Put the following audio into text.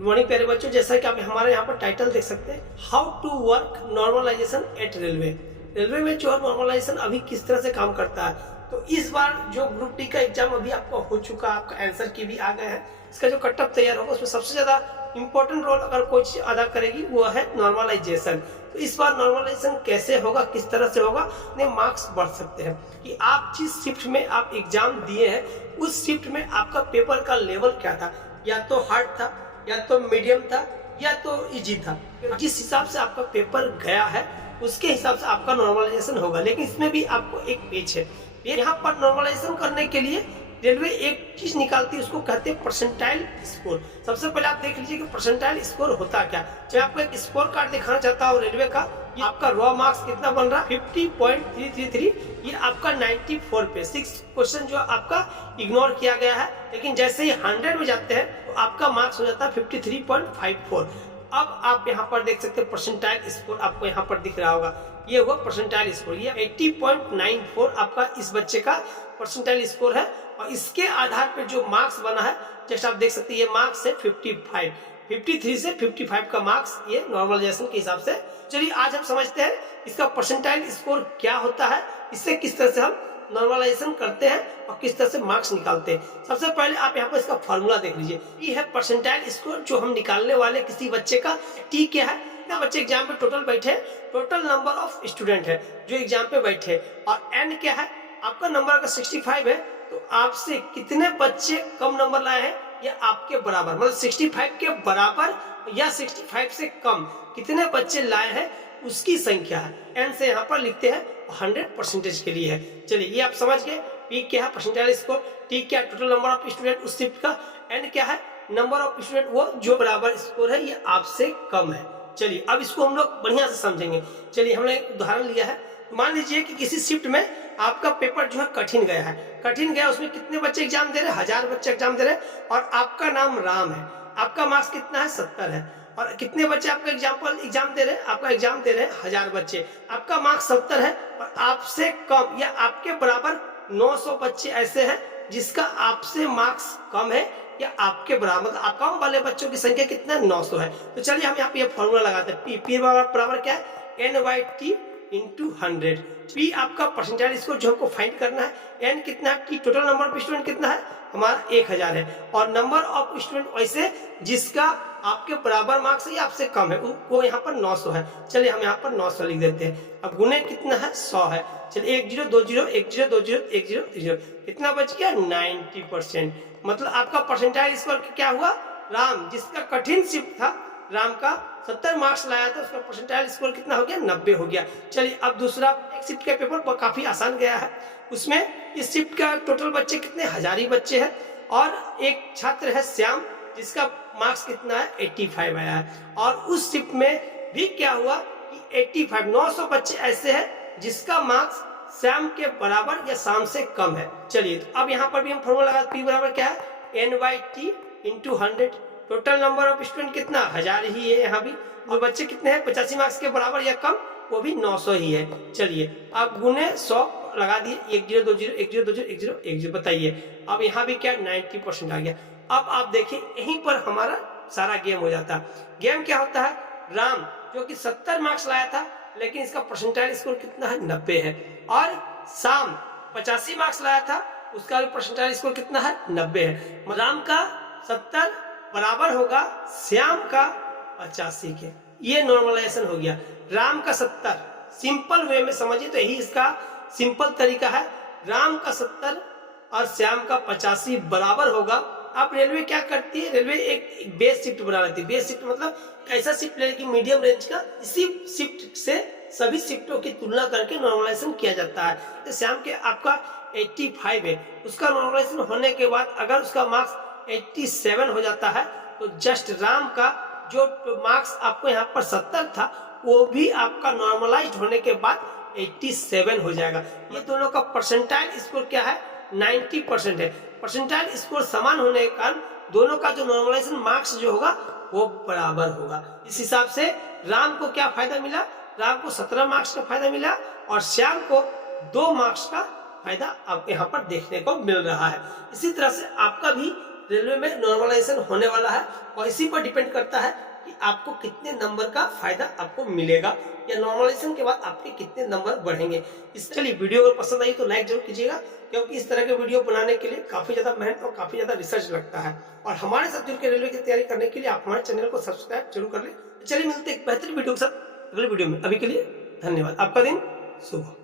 Good morning प्यारे बच्चों, जैसा कि आप हमारे यहाँ पर टाइटल देख सकते हैं, how to work normalisation at railway. Railway में जो है नॉर्मलाइजेशन अभी किस तरह से काम करता है। तो इस बार जो ग्रुप डी का एग्जाम अभी आपका हो चुका है, आपका आंसर की भी आ गए हैं, इसका जो कट ऑफ तैयार होगा उसमें सबसे ज्यादा इंपॉर्टेंट रोल अगर कोई चीज अदा करेगी वो है नॉर्मलाइजेशन। तो इस बार नॉर्मलाइजेशन कैसे होगा, किस तरह से होगा, अपने मार्क्स बढ़ सकते हैं कि आप जिस शिफ्ट में आप एग्जाम दिए हैं उस शिफ्ट में आपका पेपर का लेवल क्या था, या तो हार्ड था, या तो मीडियम था, या तो इजी था। जिस हिसाब से आपका पेपर गया है उसके हिसाब से आपका नॉर्मलाइजेशन होगा। लेकिन इसमें भी आपको एक पेज है, यहाँ पर नॉर्मलाइजेशन करने के लिए रेलवे एक चीज निकालती है, उसको कहते हैं परसेंटाइल स्कोर। सबसे पहले आप देख लीजिए कि परसेंटाइल स्कोर होता क्या। मैं आपको एक स्कोर कार्ड दिखाना चाहता हूँ रेलवे का। ये आपका रॉ मार्क्स कितना बन रहा है 50.333, ये आपका 94 पे 6 क्वेश्चन जो आपका इग्नोर किया गया है। लेकिन जैसे ही 100 में जाते हैं तो आपका मार्क्स हो जाता है 53.54। अब आप यहाँ पर देख सकते हैं परसेंटाइल स्कोर आपको यहाँ पर दिख रहा होगा, ये हुआ परसेंटाइल स्कोर। ये 80.94 आपका इस बच्चे का परसेंटाइल स्कोर है। और इसके आधार पर जो मार्क्स बना है, जैसे आप देख सकते हैं, ये मार्क्स है 55, 53 से 55 का मार्क्स ये नॉर्मलाइजेशन के हिसाब से। चलिए आज हम समझते हैं इसका परसेंटाइल स्कोर क्या होता है, इससे किस तरह से हम नॉर्मलाइजेशन करते हैं और किस तरह से मार्क्स निकालते हैं। सबसे पहले आप यहाँ पर इसका फॉर्मूला देख लीजिए। ये है परसेंटाइल स्कोर जो हम निकालने वाले किसी बच्चे का। टी क्या है, बच्चे एग्जाम पे टोटल बैठे, टोटल नंबर ऑफ स्टूडेंट है जो एग्जाम पे बैठे। और एन क्या है, आपका नंबर अगर 65 है तो आपसे कितने बच्चे कम नंबर लाए हैं या आपके बराबर, मतलब 65 के बराबर या 65 से कम कितने बच्चे लाए हैं उसकी संख्या है। एन से यहाँ पर लिखते हैं 100% के लिए है। चलिए ये आप समझ गए। पी क्या है परसेंटाइल स्कोर, टी क्या है टोटल नंबर ऑफ स्टूडेंट उस शिफ्ट का, एन क्या है नंबर ऑफ स्टूडेंट वो जो बराबर स्कोर है ये आपसे कम है। चलिए अब इसको हम लोग बढ़िया से समझेंगे। चलिए हमने एक उदाहरण लिया है। मान लीजिए कि किसी शिफ्ट में आपका पेपर जो है कठिन गया है, कठिन गया, उसमें कितने बच्चे एग्जाम दे रहे हैं, 1000 बच्चे एग्जाम दे रहे हैं और आपका नाम राम है। आपका मार्क्स कितना है 70 है। और कितने बच्चे आपका एग्जाम दे रहे हैं, आपका एग्जाम दे रहे हैं 1000 बच्चे, आपका मार्क्स 70 है और आपसे कम या आपके बराबर 900 बच्चे ऐसे हैं जिसका आपसे मार्क्स कम है या आपके बराबर। कम वाले बच्चों की संख्या कितना है 900 है। तो चलिए हम यहाँ पे फॉर्मूला लगाते हैं। पी बराबर क्या है n/t इंटू 100। पी आपका परसेंटाइल स्कोर जो हमको फाइंड करना है, एन कितना है, T total number of student कितना है हमारा 1000 है। और नंबर ऑफ स्टूडेंट वैसे जिसका आपके बराबर मार्क्स है या आपसे कम है वो यहाँ पर 900 है। चलिए हम यहाँ पर 900 लिख देते हैं। अब गुने कितना है 100 है। चलिए 1 0 2 0 1 0 2 0 1 0 0 कितना बच गया 90%। मतलब आपका परसेंटाइल स्कोर क्या हुआ, राम जिसका कठिन शिफ्ट था, राम का 70 मार्क्स लाया था, उसका परसेंटाइल स्कोर कितना हो गया 90 हो गया। चलिए अब दूसरा, एक शिफ्ट का पेपर काफी आसान गया है, उसमें इस शिफ्ट का टोटल बच्चे कितने 1000 ही बच्चे हैं और एक छात्र है श्याम जिसका मार्क्स कितना है 85 आया है। और उस शिफ्ट में भी क्या हुआ कि 85 900 बच्चे ऐसे हैं जिसका मार्क्स श्याम के बराबर या शाम से कम है। चलिए तो अब यहाँ पर भी हम फॉर्मूला लगा, पी बराबर क्या है n/t into 100। Total number of student कितना 1000 ही है यहाँ भी, और बच्चे कितने हैं 85 मार्क्स के बराबर या कम, वो भी 900 ही है। चलिए अब गुने 100 लगा दिए, 1 0 2 0 1 0 2 0 1 0 1 0 बताइए। अब यहाँ भी क्या 90% आ गया। अब आप देखिए यहीं पर हमारा सारा गेम हो जाता है। गेम क्या होता है, राम जो कि 70 मार्क्स लाया था लेकिन इसका परसेंटाइल स्कोर कितना है 90 है, और शाम 85 मार्क्स लाया था उसका भी परसेंटाइल स्कोर कितना है 90 है। राम का 70 बराबर होगा श्याम का 85 के। ये नॉर्मलाइजेशन हो गया। राम का 70 सिंपल वे में समझिए तो यही इसका सिंपल तरीका है। राम का 70 और श्याम का 85 बराबर होगा। अब रेलवे क्या करती है, रेलवे एक बेस शिफ्ट बना लेती है। बेस शिफ्ट मतलब ऐसा शिफ्ट लेगी मीडियम रेंज का, इसी शिफ्ट से सभी शिफ्टों की तुलना करके नॉर्मलाइजेशन किया जाता है। तो श्याम के आपका 85 है, उसका नॉर्मलाइजेशन होने के बाद अगर उसका मार्क्स 87 हो जाता है तो जस्ट राम का जो मार्क्स आपको यहाँ पर 70 था वो भी आपका नॉर्मलाइज्ड होने के बाद 87 हो जाएगा। ये दोनों का परसेंटाइल स्कोर क्या है 90% है। परसेंटाइल स्कोर समान होने के कारण दोनों का जो नॉर्मलाइजेशन मार्क्स जो होगा वो बराबर होगा। इस हिसाब से राम को क्या फायदा मिला, राम को 17 मार्क्स का फायदा मिला और श्याम को 2 मार्क्स का फायदा आप यहाँ पर देखने को मिल रहा है। इसी तरह से आपका भी रेलवे में नॉर्मलाइजेशन होने वाला है और इसी पर डिपेंड करता है कि आपको कितने नंबर का फायदा आपको मिलेगा या नॉर्मलाइजेशन के बाद आपके कितने नंबर बढ़ेंगे। इस चलिए वीडियो अगर पसंद आई तो लाइक जरूर कीजिएगा, क्योंकि इस तरह के वीडियो बनाने के लिए काफी ज्यादा मेहनत और काफी ज्यादा रिसर्च लगता है। और हमारे साथ जुड़ के रेलवे की तैयारी करने के लिए आप हमारे चैनल को सब्सक्राइब जरूर कर लें। चलिए मिलते हैं एक बेहतरीन वीडियो के साथ अगले वीडियो में। अभी के लिए धन्यवाद। आपका दिन शुभ हो।